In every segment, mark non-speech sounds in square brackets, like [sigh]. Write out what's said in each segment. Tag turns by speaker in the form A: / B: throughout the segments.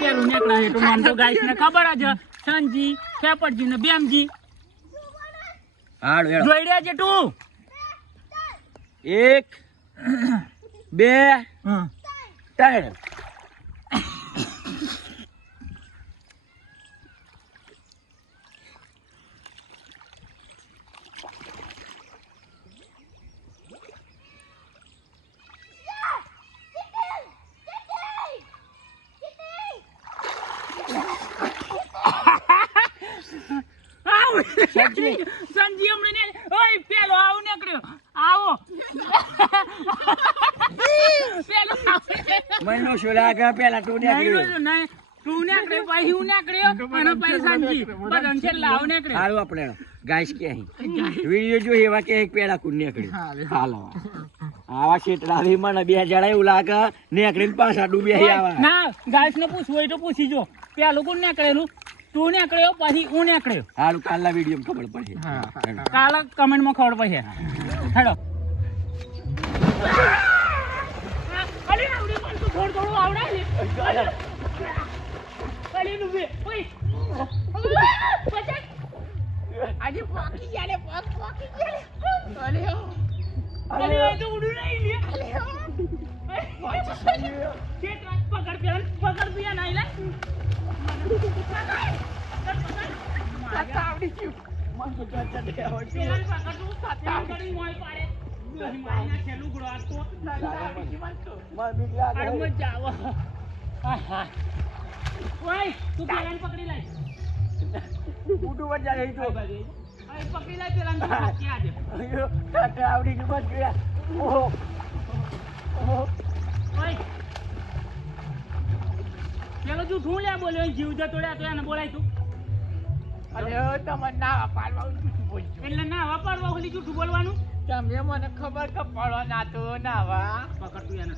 A: પેલું નીકળે છે તો મને તો ગાઈસ ને ખબર જ. સંજી ખેપટજી ને બેમજી
B: હાડું હેડો.
A: જોઈ રહ્યા છે તું?
B: એક બે ત્રણ.
A: આવો [laughs] સંજી હમણાં ઓય પેલો આવો નીકળ્યો. આવો. [laughs] પેલો
B: મહિનો શું લાગે? પેલા તું નીકળ્યો.
A: નહીં. તું નીકળ્યો પછી હું નીકળ્યો? અને પછી સંજી. બધાને છેલ્લા આવો નીકળ્યો.
B: હારું આપણે ગાઈસ કે અહીં. જો એવા કે એક પેલા કુન નીકળ્યું. હાલો. આવા શેતરા મને બે જણા એવું લાગે નીકળીને પાછા ડૂબી આવા
A: ના ગાઈસ ને પૂછવું હોય તો પૂછી જો. પેલું કોણ નીકળેલું? તું નીકળ્યો પછી હું નીકળ્યો.
B: હારું કાલના વીડિયો ખબર પડશે.
A: કાલ કમેન્ટમાં ખબર પડશે. હેડો. આજે પોકી ગયા લે પોક પોકી ગયા લે અલી અલી તો ઉડું નહીં લે અલી આવડી ગયું પેલા પકડ તું સાથે મોય પાડે પછી મારીને છેલ્લું ગુડો આપતો અરે મજા આવે હા હા ઓય તું પેલાને પકડી લાય
B: ઊંધું વળી જાય તો.
A: પકડી લાય પેલાને
B: કાકા આવડી ગયું
A: બોલ્યો જીવ જતો તો એને બોલાય તું
C: અરે તમે ના પાડવા જૂઠું બોલજો.
A: એટલે ના વાપરવા ઓલી જૂઠું બોલવાનું?
C: તમે મને ખબર કે પડો ના તો ના વા.
A: પકડ એને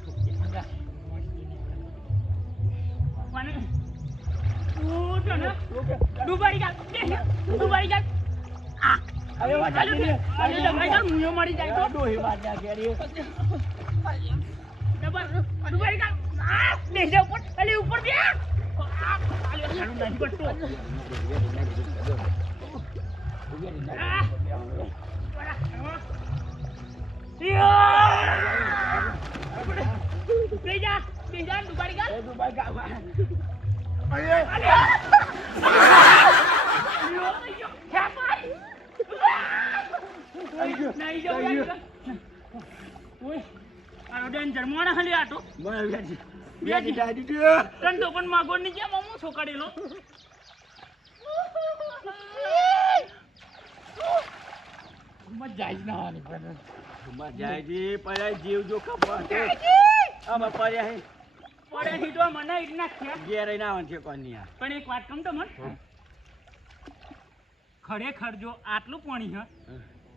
A: ડુબાડી જા ડુબાડી જા
B: અરે વાત
A: અરે ડબાઈ જા મુયો મરી જાય તો.
B: ડોહી ના કરી.
A: ડુબાડી જા આ બેસી ઉપર. અલી ઉપર બે આ અલી હાલું નહીં પડતું આ બેસી જા બેસી જા ડુબાડી જા
B: એ દુબઈ ગાવા.
A: નહીં જવું ઓય આનો ડેન્જર
B: વ્યાજી થાય દીધું.
A: તન તો પણ માગો ની જેમ હું છોકડેલો
C: મજા જ ના આવવાની પણ
B: જીવ જોખમ પડે. આમાં પર્યા હે.
A: પડે હીટો મને ઈટ નાખ્યા
B: ઘેર આઈને આવવાનું છે કોની આ.
A: પણ એક વાત કહું તો મન ખરેખર જો આટલું પાણી હ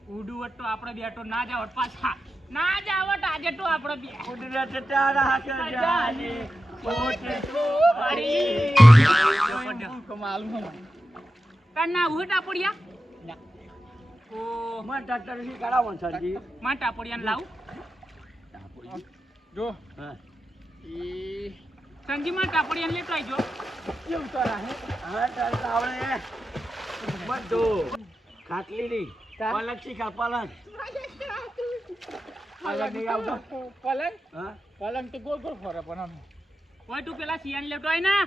A: ઉડુવટ તો આપણે બેટો ના જાવટ પાછા ના જાવટ આજે તો આપણે બે
B: કુદરત તારા કોટ તો પોતે
C: કમાલ મને
A: કાના ઉહે પડ્યા
C: ના.
A: ઓ
B: મને ટ્રેક્ટરથી કરાવો ને સરજી.
A: માં ટાપડિયાને લાવું
C: જો
B: હા.
C: એ
A: સંજી માં ટાપડિયાને લેતો આવજો
C: કેવું તો રાહે
B: હા, ટ્રેક્ટર આવડે. બધું. ખાટલીની.
C: તા?
B: પલંગ શીખા, પલંગ. પલંગ?
C: પલંગ? તો ગોળ ગોળ ફરે પણ
A: ઓય તું પેલા સિયાન લેતો આય ના.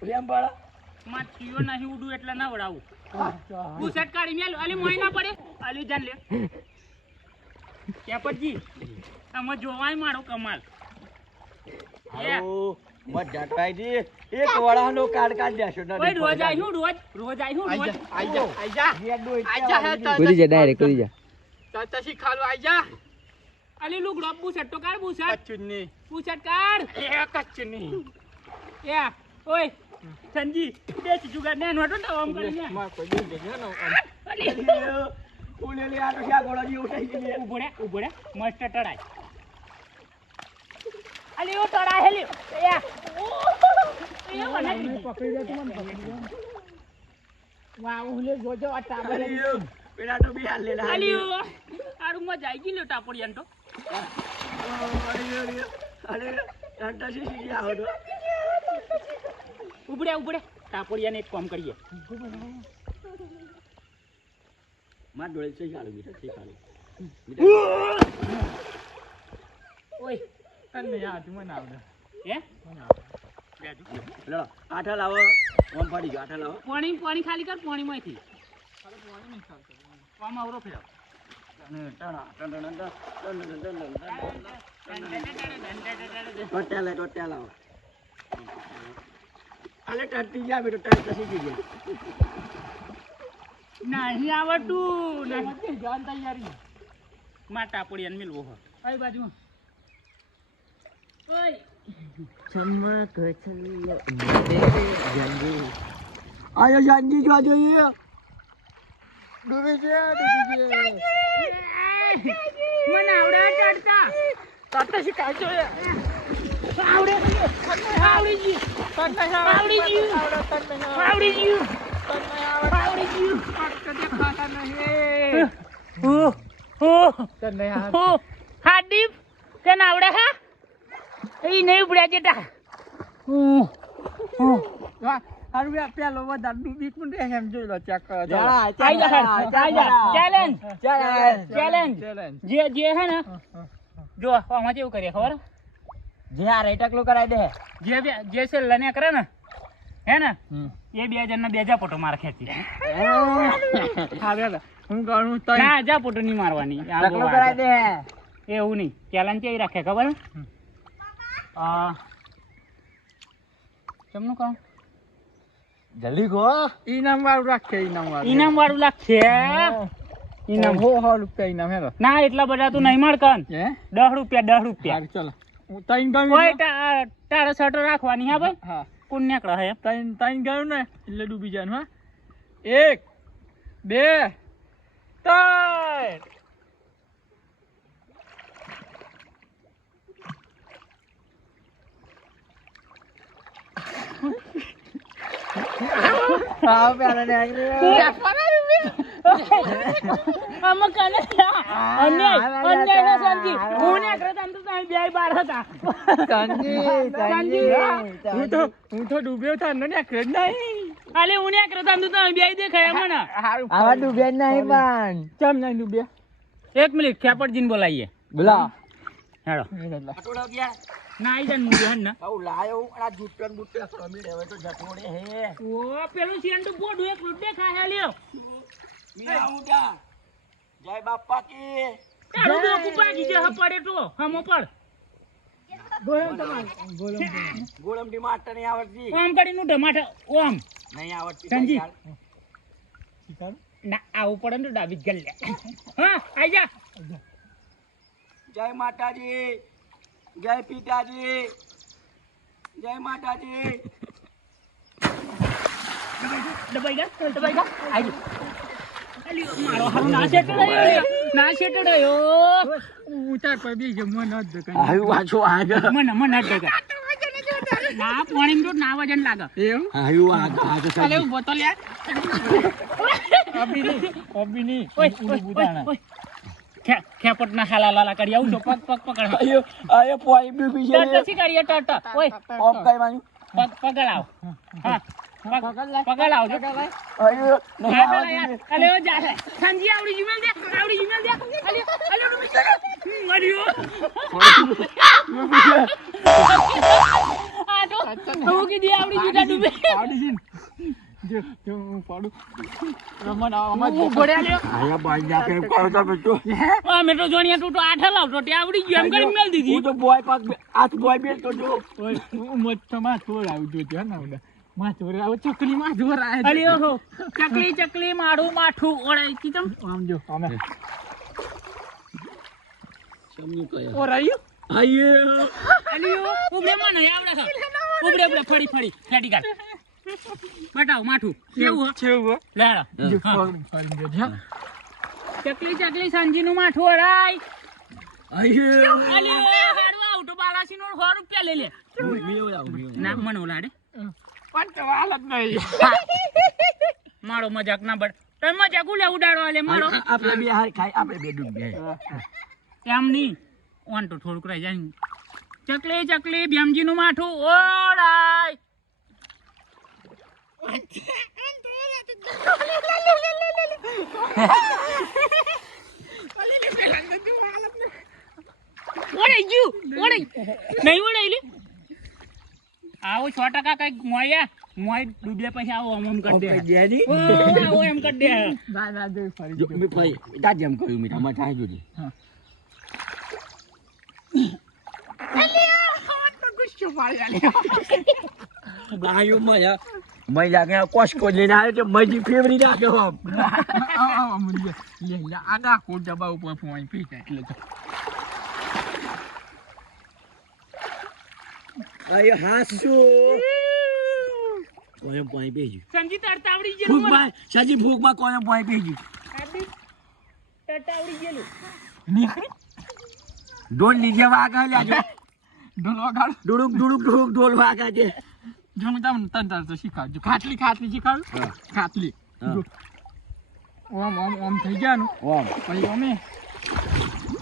B: પ્રેમ વાળા?
A: માં ચિયો નહીં ઉડું એટલે ના વડાવું
C: હા.
A: બુસટ કાઢી મેલ અલી મોય ના પડે. અલી જાન લે. કેપટજી તમે જોવાય મારો કમાલ. એ
B: હાલો, બધા ટ્રાયજી. એક વડાનો કાર્ડ કાઢી દેશો. નદી
A: ઓય રોજ આઈ હું રોજ રોજ આઈ હું રોજ.
C: આઈ જા આઈ જા આઈ જા. હે
B: કહેવાનું
C: તો
D: કૂદી જા ડાયરેક્ટ કૂદી જા.
C: તાતા શીખાડો આઈ જા.
A: અલી લુગડો બુસટ કાઢ બુસટ.
C: કચ્ચું
A: બુસટ કાઢ.
C: એ કચ્ચું ની
A: એ ઓય સંજી બે ને નોટો તો આમ
C: માં કોઈ ને
A: અલી.
B: ગોળાજી ઉઠાઈ ગઈ છે?
A: ઊભો રે ઊભો મસ્ત ટળાય અલી ઓ ટળાય હેલી એ એ મને
C: પકડી દે તું મને વાહ ઓલે જોજો આ ટાબર
B: પેલા તો બી હાલ લેલા.
A: અલી ઓ આરું મજા આવી ગઈ લો ટાપડિયાન તો.
B: અરે, અરે, અરે, ટ્રેક્ટર શીખી તો.
A: ઉપડે ઉપડે ટાપોડિયાને એક કામ કરીએ.
B: માર ડોળે છે ચાલુ બેટા છે ચાલુ.
A: ઓય.
C: તને યાદ મને આવડે
A: હે
B: લો આઠા લાવો ઓમ પડી ગયો આઠા લાવો
A: પાણી પાણી ખાલી કર પાણીમાંથી આમ આવરો ફેરવ
B: ટોટ્યા લે ટોટ્યા લાવો અલે ટટ્ટી ગયા બેટો ટટ્ટ શીખી ગયો
A: નહીં આવડતું નહીં
C: જાન તૈયારી
A: માં ટાપોડિયાને મિલવો હો કઈ બાજુ ઓય
B: આયો જાનજી જો જોઈએ.
C: ડૂબી ગયા ડૂબી ગયા
A: મને આવડે ચડતા.
C: તાતા શીખાય છે
A: આવડે આવડી ગયું
C: તને
A: આવડી ગયું.
C: આવડે
A: આવડી ગયું
C: આવડે
A: આવડી ગયું
C: કદી ખાતા નહીં
A: હો. હો
C: તને
A: હો હાડીપ તને આવડે હા? એ નહીં ઉપડ્યા જેટા
C: પેલો વધારે ડૂબી કોણ રે એમ જોઈ લો ચેક કરો.
A: Challenge challenge. ચેલેન્જ જે જે હે ને જો આમાં કેવું કરીએ ખબર?
B: જે આ રેટકલું કરાવી દે.
A: જે બે- જે છે લને કરે ને હે ને એ બે જણ બે જા ફોટો માર ખેંચી.
C: હું કહું તઈ.
A: ના જા પોટો નહીં મારવાની. એવું નહીં. ચેલેન્જ કેવી રાખે ખબર? હે? આ કેમનું કામ?
B: જલ્દી ગો
C: ઇનામ વાળું રાખે ઇનામ વાળું
A: ઇનામ વાળું રાખે ઇનામ
C: હો હો રૂપિયા ઇનામ હેરો
A: ના એટલા બધા તું નહીં મળકન. દસ રૂપિયા દસ રૂપિયા.
C: ચલો. હું તઈન ગયું
A: કોઈ
C: એટલે-
A: તારે શર્ટો રાખવાની હા ભાઈ?
C: હા.
A: કોણ નીકળે હે?
C: તઈન તઈન ગયું ને એટલે ડૂબી જાય હા. એક બે ત્રણ. હા પેલા ને
A: આમાં કને અન્યાય અન્યાય ના હું. તો આમ તમે બે બાર હતા. સંજી.
C: હું. તો હું તો ડૂબ્યો ને જ નહીં.
A: અલે હું નીકળે તો આમ તો તમે બે દેખાય મને
B: આવા ડૂબે નહીં પણ.
C: ચમ નહીં ડૂબ્યા?
A: એક મિનિટ ખેપટજીને બોલાવીએ.
B: બોલા.
A: હેડો.
B: ગયા
A: ના આઈ જાય મૂવી હન ને.
B: આવું લાયો આ જૂટન બુટે સમી રહેવે તો જટોડે હે.
A: ઓ પેલું સિયન્ટુ બોડું એક રૂટ દેખાય હે લ્યો.
B: મી આવું જય બાપા કી
A: તારું ડોકું પાકી જે પડે તો હમો પડ
B: ગોળમડી માટ નહીં આવડતી.
A: ઓમ કરીને ટમાટર ઓમ.
B: નહીં આવડતી
A: સંજી.
B: યાર.
A: ના આવું પડે ને ડાબી જ હા આઈ જા.
B: જય માતાજી. જય પિતાજી જય માતાજી
A: લાગે
C: એવું
B: આગળ
A: ખે ખેપટ ના હાલા લાલા કરી આવું છો? પગ પગ પકડ.
B: આયો આયો પોઈ બી છે
A: ટટ સી કરીએ ટટ. ઓય.
B: ઓમ કઈ માન્યું
A: પગ પગલાવ હા. પકડ આવ
B: આયો.
A: અલે ઓ જા સંજી આવડી જીમેલ દે આવડી જીમેલ દે અલે અલે ડૂબી મિસ્ટર મર્યો આ તો હું કીધી આવડી જીટા ડૂબે
B: કે
A: આવડી ગયું એમ કરી મેલ દીધી.
B: હું તો બોય પાક બે- આઠ બોય બેઠ તો જો.
C: ઓય હું મતમાં ચોર આવજો જો ને ઓલા માં ચોર આવ ચકલી માં
A: ઓહો ચકલી ચકલી મારું માઠું ઓળાઈ તમ
C: આમ જો અમે
B: સમજુ કયો
C: ઓરાયું?
A: અલિયો ઉબડે મને આવડે ઉબડે ઉબડે ફડી ફડી ફેટી કાઢ. બતાવ માઠું. કેવું
C: ઊભો
A: લેડો. ચકલી ચકલી સંજી નું માઠું ઓળાઈ
B: આયો.
A: અલિયો હાડવા આઉટ બાલાસી નો 100 રૂપિયા લઈ લે.
B: મીઓ આવ મીઓ
A: ના મને ઓલાડે.
C: પણ તો હાલ જ નહીં.
A: મારો મજાક ના બડ તમે મજાક ઉલે ઉડાડો આલે મારો.
B: આપણે બે હાર ખાઈ આપણે બે ડૂબ ગયા
A: એમ નહીં. ઓન તો થોડુંક રહી જાય. ચકલી ચકલી ભેમજી નું માઠું ઓળાઈ નહીં ઓળાઈ આવો સો ટકા કંઈક મોયા મોય ડૂબ્યા પછી આવો આમ આમ કરી દે આવો એમ કરી દે
C: ના ના જોઈ ફરી
B: જો. મેં ભાઈ તા જેમ કહ્યું મેં તમારે થાય જોડી
C: ગુસ્સો પાડી આલે
B: ગાયું મય મય લાગે કોસ્કો લઈને આવ્યો તો મજી ફેવરી નાખ્યો આમ.
C: આ આ લે આડા કોટ દબા ઉપર ફોન પી જાય એટલે
B: અય હાસુ. કોને પોઈ પેજી
A: સમજી તરતા આવડી ગયેલું
B: ફૂક
A: મને.
B: માં સાજી ફૂકમાં કોને પોઈ પેજી
A: આવડી ગયેલું.
C: નીકળી.
B: ઢોલ નીચે વાગા લ્યાજો
C: ઢોલ વગાડ.
B: ડુડુક ડુડુક ડુડુક ઢોલ વાગા છે.
C: જો મેં તમને તન તન તો શીખવાડજો. ખાટલી ખાટલી શીખવાડું? ખાટલી. ઓમ ઓમ ઓમ થઈ ગયાનું
B: ઓમ.
C: પછી અમે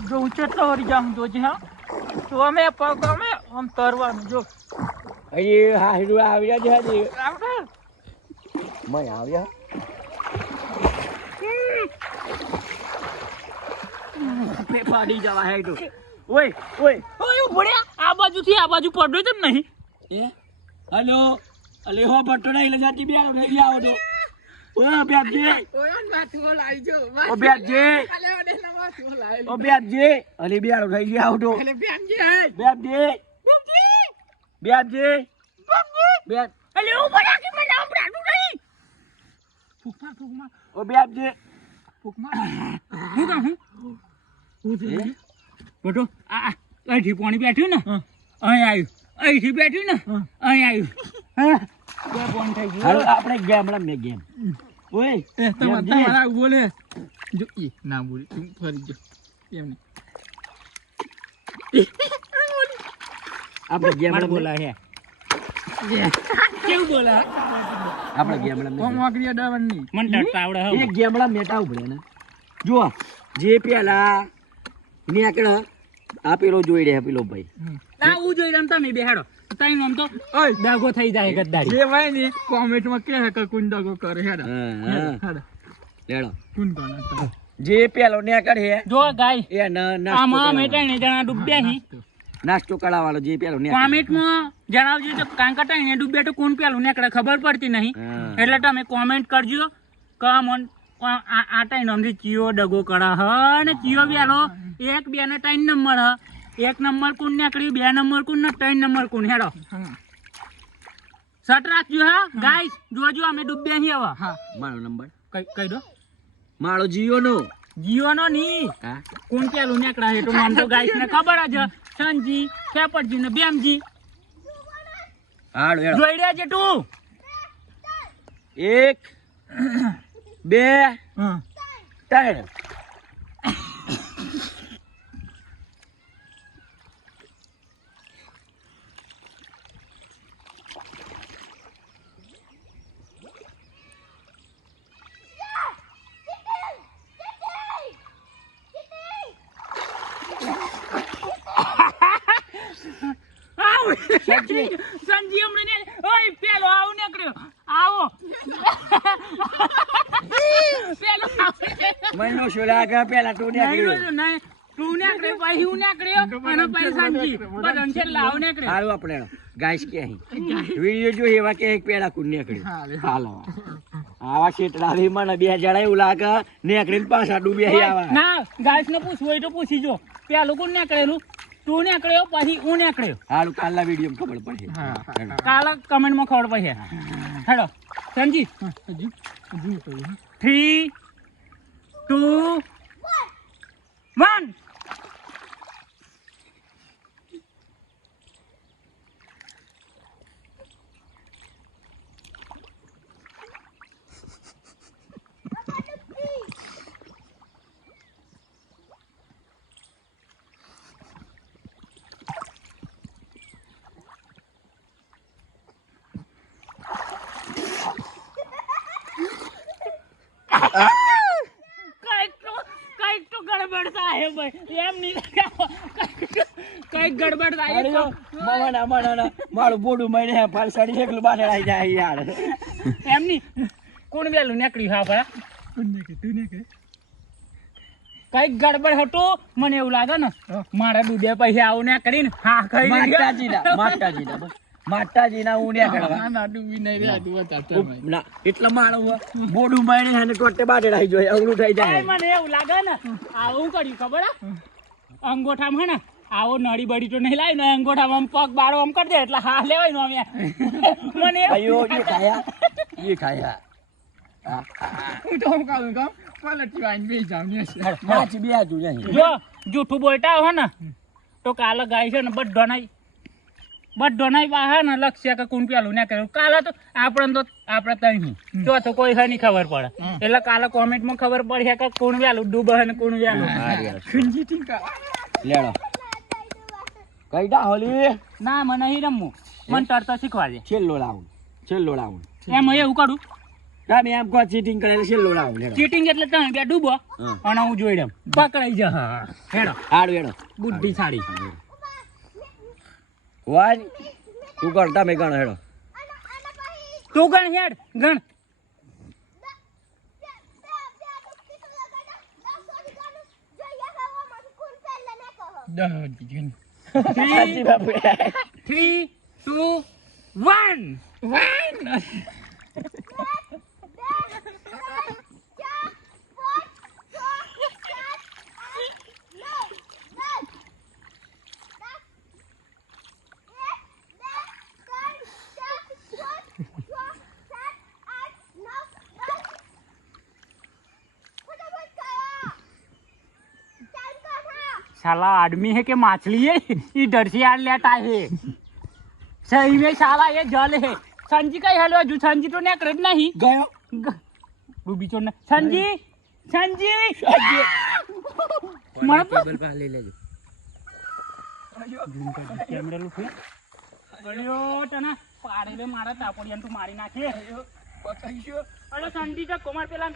C: જો હું કેટલો વળી જાઉં જોજે હા. તો અમે પગ અમે આમ તરવાનું જો.
B: હજી હાહડું આવ્યા છે હજી. મય આવ્યા પાડી જવા હે તો ઓય. ઓય
A: ઓય ઉભડ્યા આ બાજુથી આ બાજુ પડ્યો તેમ નહીં.
B: એ હલો. અલે હો બટો નહીં લે જાતી બેડો નહીં આવો તો. ઓ બેબજી.
C: ઓય માથું લાઈ જો.
B: ઓ
C: અલે લાઈ
B: ઓ બેબજી. અલે બેડો નહીં આવો તો.
C: અલે બેનજી હે
B: બેબજી. બેબજી. બેબ
A: અલે હું ભણ્યા કે મને સંભળાતું નહીં.
C: ફૂકમાં ફૂકમાં.
B: ઓ બેબજી.
C: ફૂકમાં.
A: હું કહું
B: એ?
A: બટો આ આ, અહીંથી પાણી બેઠ્યું ને.
C: હા.
A: અહીં આવ્યું. અહીંથી બેઠ્યું ને અહીં આવ્યું. હા? બે થઈ
B: આપણે ગેમ રમીએ ગેમ ઓય
C: તમારા બોલે. જો એ ના બોલે તું ફરી જો. એમને
B: આપણે ગેમ
A: બોલા હે. કેવું બોલા?
B: આપણે ગેમ
C: કોમ વાકરી
A: મને આવડે
B: ગેમડા મેટા ઉભરે ને. જો જે પેલા નીકળ આ પેલો જોઈ રહ્યા પેલો ભાઈ.
A: આવું જોઈ રમ તમે બેહાડો. તઈ તો
C: ઓય
A: દાગો થઈ જાય ગદ્દારી
C: જે ભાઈ ને કોમેન્ટમાં કે હે કે કુન દગો કરે હેડો.
B: લેડો
C: કુન કોણ
B: જે પેલો નીકળ હે.
A: જો ગાય.
B: એ ના ના
A: આમાં અમે
B: કરાવવાનો.
A: જણા ડૂબ્યા હી.
B: નાસ્તો. કરાવવાનો જે પેલો નીકળ
A: કોમેન્ટમાં જણાવજો કે કાંકટા ને ડૂબ્યા તો કોણ પેલું નીકળે ખબર પડતી નહીં. એટલે તમે કોમેન્ટ કરજો. કમ ઓન આ આ ટાઈમ અમથી ચિયો ડગો કરા હ ને ચિયો બેલો એક બે ને ત્રણ નંબર હ. એક નંબર કુન નીકળી બે નંબર કુન ને ત્રણ નંબર કોણ હેડો. સટ રાખજો હા? ગાઈસ જોજો અમે ડૂબ્યા છીએ હવે.
C: હા.
B: મારો નંબર?
A: કઈ કઈ દો.
B: મારો જીઓ નો
A: જીઓ નો ની કોણ પેલું નીકળા છે તો નામ તો ગાઈસ ને ખબર જ. સંજી ખેપટજી ને બેમજી
B: હાલો હેડો.
A: જોઈ રહ્યા છે તું?
B: એક બે ત્રણ
A: આવો સંજી સંજી ને ઓય પેલો આવો નીકળ્યો. આવો. પેલો
B: મહિનો શું લાગે? પેલા તું નીકળ્યો.
A: નહીં. તું નીકળ્યો, પછી હું નીકળ્યો, અને પછી સંજી. બધાને છેલ્લે આવો નીકળ્યો.
B: હાલો આપણે ગાઈસ કે અહીં. જો એવા કે પેલા કુન નીકળ્યો.
C: હાલે.
B: હાલો. આવા શેતડા મને બે જણા એવું લાગે નીકળીને પાછા
A: ડૂબી
B: આવા
A: ના ગાઈસને પૂછવું હોય તો પૂછી જો. પેલું કોણ નીકળેલું? તું નીકળ્યો પછી હું નીકળ્યો.
B: હારું કાલના વીડિયો ખબર પડે.
A: કાલે કમેન્ટમાં ખબર પડશે. હેડો.
C: સમજી?
A: થ્રી ટુ વન કંઈક તો કંઈક તો ગડબડ થાય ભાઈ. એમ નહીં કંઈક ગડબડ
B: અરે મારું બોડું એકલું આવી જાય યાર.
A: એમની કોણ વેલું નીકળ્યું હા ભલા કંઈક ગડબડ હતું? મને એવું લાગે ને મારા દૂધે પૈસા આવું ને કરીને હા કઈ
B: માતાજીના ને કરવા ના એટલા મોડું ટોટે આવી અવળું થઈ જાય.
A: મને એવું લાગે ને આવું કર્યું ખબર? અંગોઠામાં હે ને આવો નળી બળી તો નહીં લાવી ને અંગોઠામાં પગ બાળો આમ કરી દે એટલે હા લેવાય નો અમે. મને
B: અયો એ ખાયા એ ખાયા. હા, માછ બે આજુ
A: જો જૂઠું બોલતા હો ને તો કાલે ગાય છે ને બધો નહીં બધો નહીં બહાર ને લક્ષ્ય કે કોણ પેલું ના કર્યું કાલે તો આપણે તો આપણે તો અહીં તો તો કોઈ હે નહીં ખબર પડે. એટલે કાલે કોમેન્ટમાં ખબર પડશે કે કોણ વેલું ડૂબે ને કોણ વેલું.
B: લેડો. કઈ ડા હોલી?
A: ના મને નહીં રમવું. મને તરતા દે.
B: છેલ્લો લાવું છેલ્લો લાવું
A: એમ એવું કરું?
B: તમે એમ કહો ચીટિંગ કરે છેલ્લો લાવું લેડો.
A: ચીટિંગ એટલે તમે બે ડૂબો અને હું જોઈ દઉં પકડાઈ જા. હા હેડો.
B: હાડ. હેડો
A: બુદ્ધિ સાડી
B: વન તું કર તમે ગણ હેડો.
A: તું ગણ હેડ ગણ. થ્રી ટુ વન વન साला आदमी है कि मछली है इधर से यार लेटा है सही में साला ये जल है संजी का हेलो जो संजी तो नहीं कर नहीं
B: ગયો
A: रूबी चोर ने संजी संजी मारा तो
B: લઈ લેજો
A: કેમેરા લુખે ગળ્યો તને પાડેલે મારા તાપડિયાને તું મારી નાખે અરે સંજી તો કોમાર પેલા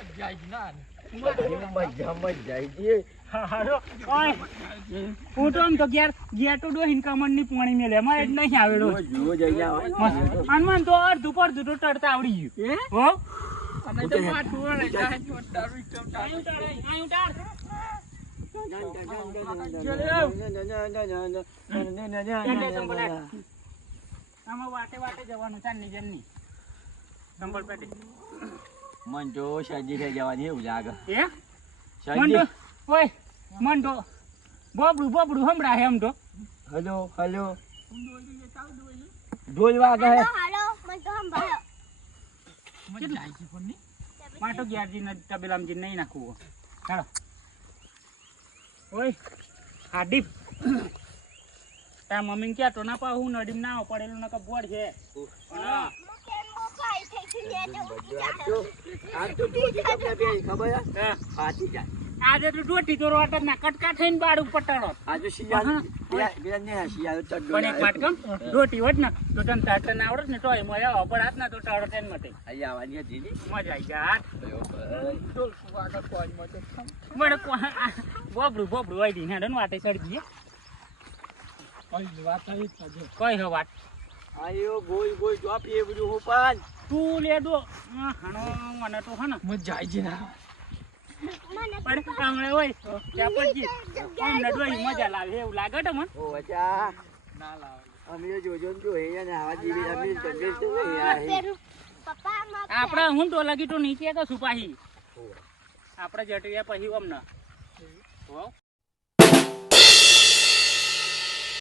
B: મજા મજા
A: ડોહીન કમરની પોણી મેલે મારે જ નહીં તો અડધું આવડી ગયું આમાં વાટે વાટે જવાનું ચાંદની જનની સંભળ પેટી
B: તો સજી થઈ જવાની એવું લાગે.
A: એ મંડો ઓય મંડો બોબડું બોબડું હમણાં એમ તો.
B: Hello hello. ઢોલ વાગે હે
A: માટો ગયારજી ને તબેલામ નહીં નાખવું ચાલો. ઓય હાડીપ તાર મમ્મી ક્યાં તો ના પાવું નડીમ ના પડેલું ના બોડ છે. હા. આજે તો ડોટી તો રોટ ના કટકા થઈને બાળું પટાડો
B: આજે શિયાળ
A: પણ એક વાત ડોટી હોત ને તો તને તાટે ના આવડત ને તોય મજા આવે પણ હાથ ના તો ટાળો તેને મતે
B: અહીંયા આવવાની
A: મજા આવી ગયા મને બોબડું બોબડું આવી દી હેડન વાટે ચડી જઈએ કઈ હે વાત?
B: આયો ગોઈ ગોઈ જોપ એ બધું હું પણ
A: તું લે દો. આ હણો મને તો હે ને. પણ હમણાં હોય ત્યાં પછી અમને ડોહી મજા લાગે એવું લાગે તો મને?
B: ઓ બચા અમે જોજો ને જોઈએ ને આવા જેવી અમે કંડેર તો નહીં
A: આપણે હું તો લગી તો નીચે તો સુપાહી? આપણે જટિયા પછી અમને હો